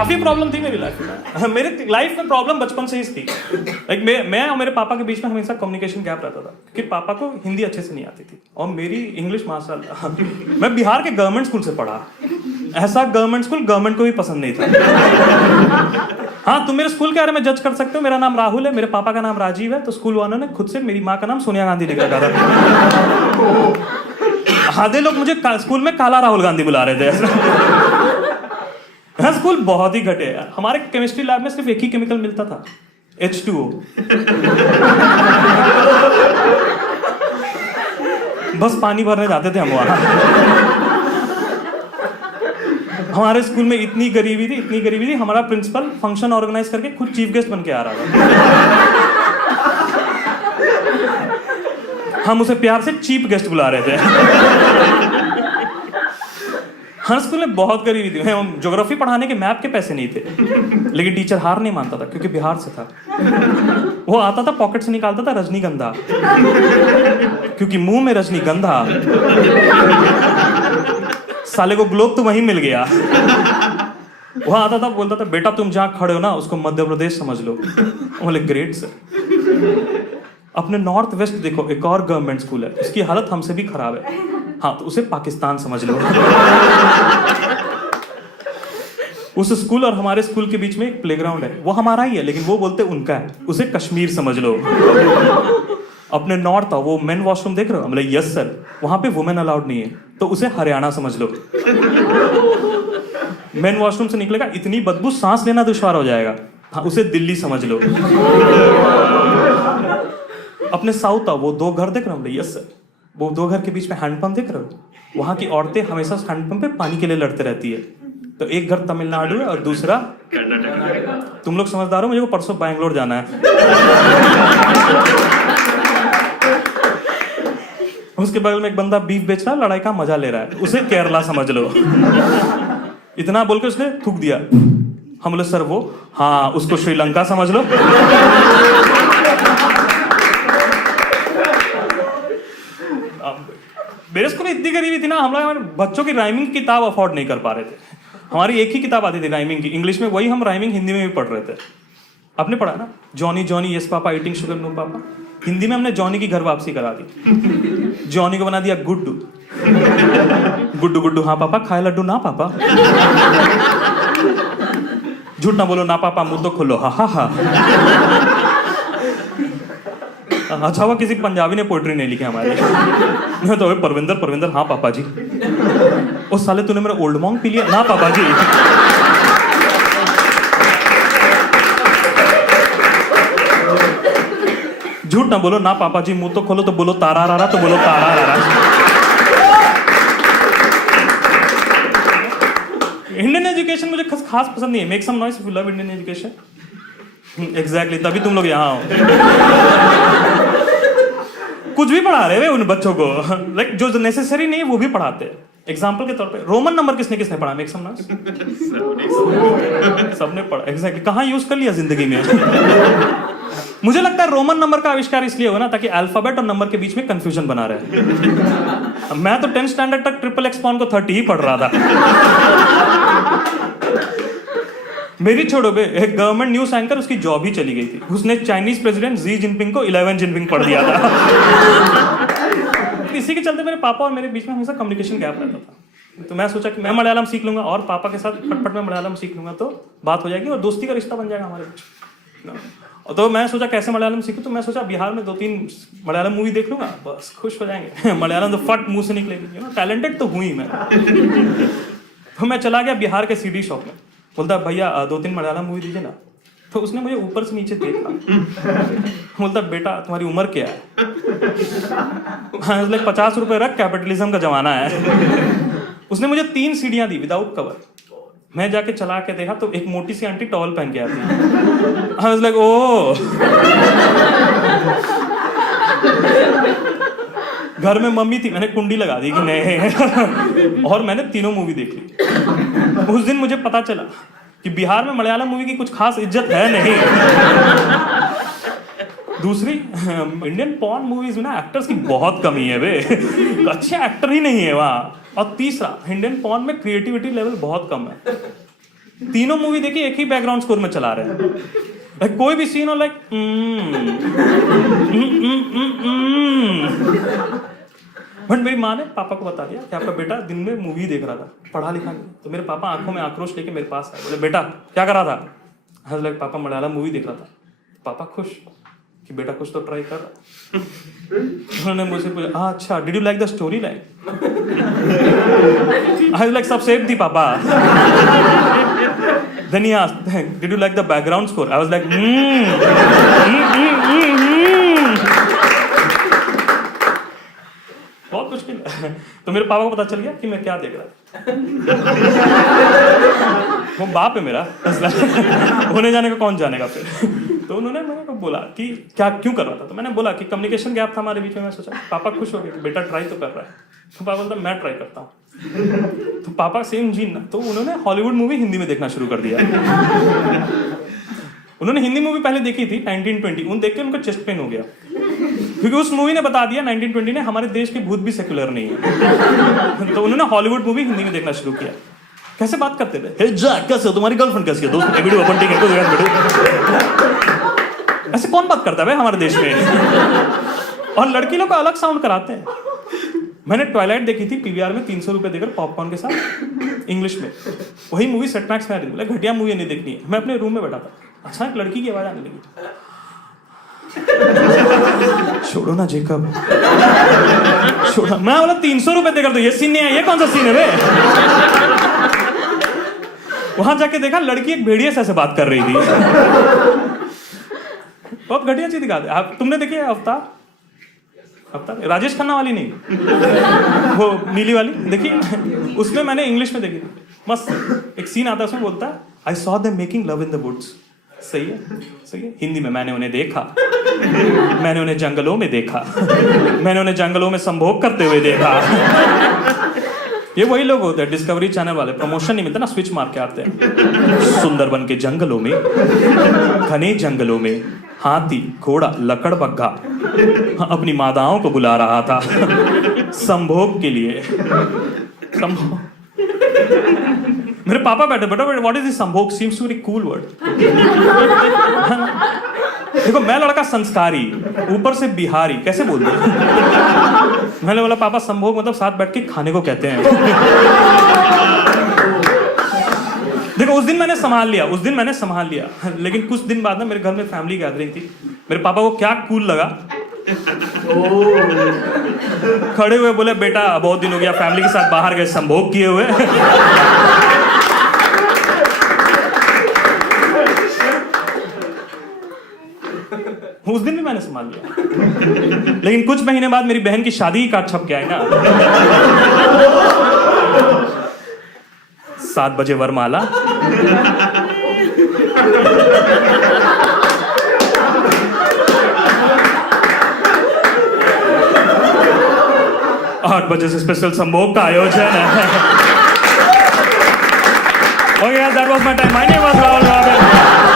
काफी प्रॉब्लम थी मेरी लाइफ में। मेरे लाइफ में प्रॉब्लम बचपन से ही थी। लाइक मैं और मेरे पापा के बीच में हमेशा कम्युनिकेशन गैप रहता था कि पापा को हिंदी अच्छे से नहीं आती थी और मेरी इंग्लिश माशाल्लाह। मैं बिहार के गवर्नमेंट स्कूल से पढ़ा, ऐसा गवर्नमेंट स्कूल गवर्नमेंट को भी पसंद नहीं था। हाँ, तुम मेरे स्कूल के बारे में जज कर सकते हो। मेरा नाम राहुल है, मेरे पापा का नाम राजीव है, तो स्कूल वालों ने खुद से मेरी माँ का नाम सोनिया गांधी लिख रखा था। आधे लोग मुझे स्कूल में काला राहुल गांधी बुला रहे थे। हाँ, स्कूल बहुत ही घटे यार। हमारे केमिस्ट्री लैब में सिर्फ एक ही केमिकल मिलता था, H2O। बस पानी भरने जाते थे हम वहां। हमारे स्कूल में इतनी गरीबी थी, हमारा प्रिंसिपल फंक्शन ऑर्गेनाइज करके खुद चीफ गेस्ट बन के आ रहा था। हम उसे प्यार से चीफ गेस्ट बुला रहे थे। हर स्कूल में बहुत गरीबी थी। ज्योग्राफी पढ़ाने के मैप के पैसे नहीं थे, लेकिन टीचर हार नहीं मानता था क्योंकि बिहार से था। वो आता था पॉकेट से निकालता था रजनीगंधा, क्योंकि मुंह में रजनीगंधा। साले को ग्लोब तो वहीं मिल गया। वो आता था, बोलता था बेटा तुम जहां खड़े हो ना उसको मध्य प्रदेश समझ लो। बोले ग्रेट सर। अपने नॉर्थ वेस्ट देखो, एक और गवर्नमेंट स्कूल है, उसकी हालत हमसे भी खराब है। हाँ, तो उसे पाकिस्तान समझ लो। उस स्कूल और हमारे स्कूल के बीच में एक प्लेग्राउंड है, वो हमारा ही है लेकिन वो बोलते उनका है, उसे कश्मीर समझ लो। अपने नॉर्थ वो मेन वॉशरूम देख रहे हो? मतलब यस सर, वहां पे वुमेन अलाउड नहीं है, तो उसे हरियाणा समझ लो। मेन वॉशरूम से निकलेगा इतनी बदबू सांस लेना दुश्वार हो जाएगा। हाँ, उसे दिल्ली समझ लो। अपने साउथ वो 2 घर देख रहे हो? यस सर, वो 2 घर के बीच में हैंडपंप देख रहे हो? वहां की औरतें हमेशा हैंडपंप पे पानी के लिए लड़ते रहती है। तो एक घर तमिलनाडु है और दूसरा कर्नाटक। तुम लोग समझदार हो, मुझे को परसों बैंगलोर जाना है। उसके बगल में एक बंदा बीफ बेच रहा है, लड़ाई का मजा ले रहा है, उसे केरला समझ लो। इतना बोल के उसने थूक दिया। हम बोले सर वो, हाँ उसको श्रीलंका समझ लो। मेरे स्कूल में इतनी गरीबी थी ना, हम लोग बच्चों की राइमिंग की किताब अफोर्ड नहीं कर पा रहे थे। हमारी एक ही किताब आती थी राइमिंग की, इंग्लिश में, वही हम राइमिंग हिंदी में भी पढ़ रहे थे। आपने पढ़ा ना, Johnny Johnny yes papa eating sugar no papa. Hindi में हमने जॉनी की घर वापसी करा दी। जॉनी को बना दिया गुड्डू। गुड्डू गुड्डू हाँ पापा, खाए लड्डू ना पापा। झूठ ना बोलो ना पापा, मुंह तो खोलो हा हा हा। अच्छा हुआ किसी पंजाबी ने पोएट्री नहीं लिखी हमारे। तो परविंदर हाँ पापा जी। ओ साले तूने मेरा ओल्ड मॉन्ग पी लिया? ना पापा जी। झूठ ना बोलो ना पापा जी, मुंह तो खोलो तो बोलो तारा रारा, तो बोलो तारा रारा। इंडियन एजुकेशन मुझे खास पसंद नहीं है। Make some noise if you love Indian education. Exactly, तभी तुम लोग यहाँ हो। कुछ भी पढ़ा रहे हैं उन बच्चों को, लाइक जो नेसेसरी नहीं है वो भी पढ़ाते हैं। एग्जाम्पल के तौर पे रोमन नंबर किसने पढ़ा? Make some noise. सबने पढ़ा। एग्जैक्टली, कहाँ यूज कर लिया जिंदगी में। मुझे लगता है रोमन नंबर का आविष्कार इसलिए हुआ ना ताकि अल्फाबेट और नंबर के बीच में कंफ्यूजन बना रहे। मैं तो 10th स्टैंडर्ड तक ट्रिपल एक्सपॉन को 30 ही पढ़ रहा था। मेरी छोड़ो बे, एक गवर्नमेंट न्यूज एंकर, उसकी जॉब ही चली गई थी। उसने चाइनीज प्रेसिडेंट जी जिनपिंग को 11 जिनपिंग पढ़ दिया था। इसी के चलते मेरे पापा और मेरे बीच में हमेशा कम्युनिकेशन गैप रहता था। तो मैं सोचा कि मैं मलयालम सीख लूंगा और पापा के साथ फटफट में मलयालम सीख लूंगा तो बात हो जाएगी और दोस्ती का रिश्ता बन जाएगा हमारे बीच। तो मैं सोचा कैसे मलयालम सीखूं, तो मैं सोचा बिहार में 2-3 मलयालम मूवी देख लूंगा, बस खुश हो जाएंगे। मलयालम तो फट मुंह से निकलेगी, टैलेंटेड तो हुई मैं। तो मैं चला गया बिहार के सीडी शॉप में, बोलता भैया 2-3 मलयालम मूवी दीजिए ना। तो उसने मुझे ऊपर से नीचे देखा, बोलता बेटा तुम्हारी उम्र क्या है? हाँ, 50 रुपए रख, कैपिटलिज्म का जमाना है। उसने मुझे 3 सीढ़ियां दी विदाउट कवर। मैं जाके चला के देखा तो एक मोटी सी आंटी टॉवल पहन के आती। I was like, ओ घर में मम्मी थी, मैंने कुंडी लगा दी कि नहीं। और मैंने तीनों मूवी देख ली। उस दिन मुझे पता चला कि बिहार में मलयालम मूवी की कुछ खास इज्जत है नहीं। दूसरी, इंडियन पॉर्न मूवीज में ना एक्टर्स की बहुत कमी है बे, अच्छे एक्टर ही नहीं है वहाँ। और तीसरा, इंडियन पॉर्न में क्रिएटिविटी लेवल बहुत कम है। तीनों मूवी देखी एक ही बैकग्राउंड स्कोर में चला रहे हैं। Like, कोई भी सीन हो लाइक बट मेरी माँ ने पापा को बता दिया कि आपका बेटा दिन में मूवी देख रहा था, पढ़ा लिखा नहीं। तो मेरे पापा आंखों में आक्रोश लेके मेरे पास आए, बोले बेटा क्या कर रहा था? हाँ लाइक पापा मलयालम मूवी देख रहा था। पापा खुश कि बेटा कुछ तो ट्राई कर रहा। उन्होंने मुझसे पूछा हाँ अच्छा, did you like the story line? I like सब सेफ थी पापा। Then he asked, did you like the background score? I was like, बहुत मुश्किल है। तो मेरे पापा को पता चल गया कि मैं क्या देख रहा था। वो बाप है मेरा, होने जाने का कौन जानेगा फिर। तो उन्होंने मेरे को बोला कि क्या क्यों कर रहा था, तो मैंने बोला कि कम्युनिकेशन गैप था हमारे बीच में। मैं सोचा पापा खुश हो गए कि बेटा ट्राई तो कर रहा है। तो पापा बोलता मैं ट्राई करता हूँ। तो पापा सेम जीन ना, तो उन्होंने हॉलीवुड मूवी हिंदी में देखना शुरू कर दिया। उन्होंने हिंदी मूवी पहले देखी थी 1920, उन देख के उनको चेस्ट पेन हो गया, क्योंकि उस मूवी ने बता दिया 1920 ने हमारे देश के भूत भी सेक्युलर नहीं है। तो उन्होंने हॉलीवुड मूवी हिंदी में देखना शुरू किया। कैसे बात करते थे, हे जैक कैसे हो, तुम्हारी गर्लफ्रेंड कैसी है, दोस्त वीडियो अपन ठीक है, ऐसे कौन बात करता है भाई हमारे देश में। और लड़की लोग को अलग साउंड कराते हैं। मैंने ट्वाइलाइट देखी थी पीवीआर में 300 रुपए देकर पॉपकॉर्न के साथ, इंग्लिश में। वही मूवी सेट मैक्स में आ रही थी। बोला घटिया मूवी नहीं देखनी है। मैं अपने रूम में बैठा था, अचानक लड़की की आवाज आने लगी, छोड़ो ना जेकब, छोड़ो। मैं बोला 300 रुपए देकर तो ये सीन नहीं है, ये कौन सा सीन है बे? वहां जाके देखा लड़की एक भेड़िए से बात कर रही थी। बहुत घटिया चीज दिखा दे। आप तुमने देखी है अवतार? अवतार राजेश खन्ना वाली नहीं, वो नीली वाली देखी? उसमें मैंने इंग्लिश में देखी थी, मस्त एक सीन आता है, उसमें बोलता है I saw them making love in the woods. सही है, सही है। हिंदी में मैंने उन्हें देखा, मैंने उन्हें जंगलों में देखा, मैंने उन्हें जंगलों में संभोग करते हुए देखा। ये वही लोग होते हैं डिस्कवरी चैनल वाले, प्रमोशन नहीं मिलता ना, स्विच मार के आते हैं। सुंदरबन के जंगलों में, घने जंगलों में हाथी घोड़ा लकड़बग्घा अपनी मादाओं को बुला रहा था संभोग के लिए। संभोग। मेरे पापा बैठे, बेटा व्हाट इज दिस संभोग, seems to be cool word. देखो मैं लड़का संस्कारी, ऊपर से बिहारी, कैसे बोल दे। मैंने बोला पापा संभोग मतलब साथ बैठ के खाने को कहते हैं। देखो उस दिन मैंने संभाल लिया, लेकिन कुछ दिन बाद ना मेरे घर में फैमिली गैदरिंग थी। मेरे पापा को क्या कूल लगा, खड़े हुए बोले बेटा बहुत दिन हो गया फैमिली के साथ बाहर गए संभोग किए हुए। उस दिन भी मैंने संभाल लिया, लेकिन कुछ महीने बाद मेरी बहन की शादी की कार्ड छप गया है ना। 7 बजे वरमाला, 8 बजे से स्पेशल संभोग का आयोजन है। Okay, that was my time. My name was Rahul Rabe.